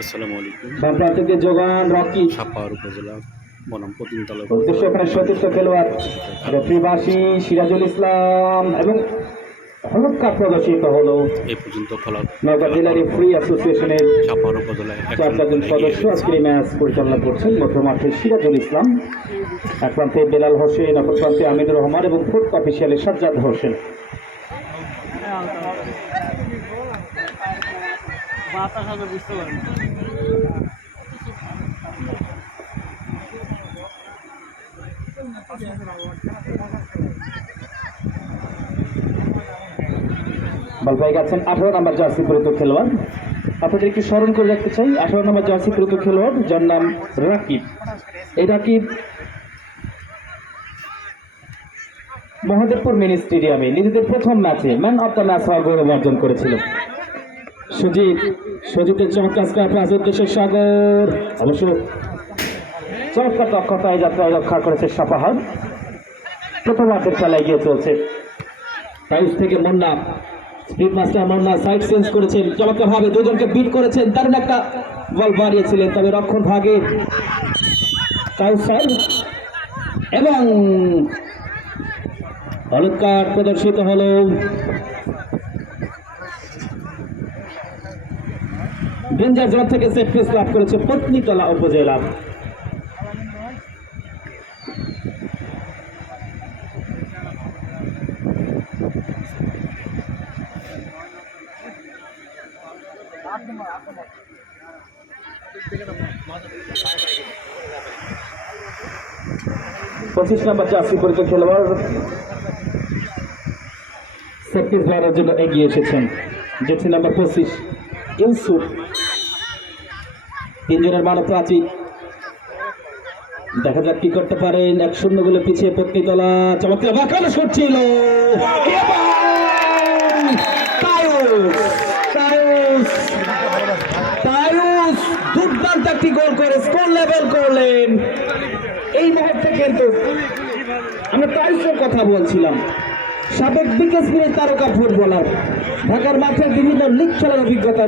আসসালামু আলাইকুম। থেকে রকি। উপজেলা বনাম প্রতিমতলা উদ্দেশ্য এখানে সতীর্থ খেলোয়াড় রফিবাসী সিরাজুল ইসলাম এবং হলুদ কাপ প্রদর্শিত হলো। এ পর্যন্ত খেলা নগর জেলার ফ্রি অ্যাসোসিয়েশনের উপজেলায় চার সদস্য আজকের ম্যাচ পরিচালনা করছেন সিরাজুল ইসলাম এক প্রান্তে বেলাল হোসেন অপর প্রান্তে আমিনুর রহমান এবং ফুড অফিসিয়ালের সাজ্জাদ হোসেন। বাতাস বুঝতে গেছেন। আঠারো খেলোয়াড়। স্মরণ করে রাখতে চাই, আঠারো খেলোয়াড়, যার নাম রাকিব। এই রাকিব মহাদেবপুর মিনি স্টেডিয়ামে নিজেদের প্রথম ম্যাচে ম্যান অফ দ্য ম্যাচ হওয়ার গৌরব অর্জন করেছিল। সুজিত, সুজিতের চমৎকার স্কোয়ার পাস উদ্দেশ্যে সাগর। অবশ্য চমৎকার দক্ষতায় যাত্রায় রক্ষা করেছে সাপাহার প্রথম হাতের খেলা এগিয়ে চলছে। টাইলস থেকে Munna speed master Munna side change করেছেন। চমৎকার ভাবে দুজনকে বিট করেছেন। দারুণ একটা বল বাড়িয়েছিলেন তবে রক্ষণ ভাগে। কাউসার এবং হলুদ কার্ড প্রদর্শিত হলো। ডেঞ্জার জোন থেকে সেফ পিস লাভ করেছে পত্নীতলা উপজেলা। পঁচিশ নম্বর চাষি পরিত খেলোয়াড় সেফটিস ভাইয়ের জন্য এগিয়ে এসেছেন। যেটি নাম্বার পঁচিশ। ইউসুফ তিনজনের মানব প্রাচীর দেখা যাক কি করতে পারেন। এক শূন্যগুলো পিছিয়ে পত্নীতলা চমৎকার বাঁকানো শট ছিল এবং তায়ুস, তায়ুস, তায়ুস দুর্দান্ত একটি গোল করে স্কোর লেভেল করলেন। এই মুহূর্তে কিন্তু আমরা তায়ুসের কথা বলছিলাম। সাবেক বিকেএসপির তারকা ফুটবলার। ঢাকার মাঠের বিভিন্ন লিগ খেলার অভিজ্ঞতা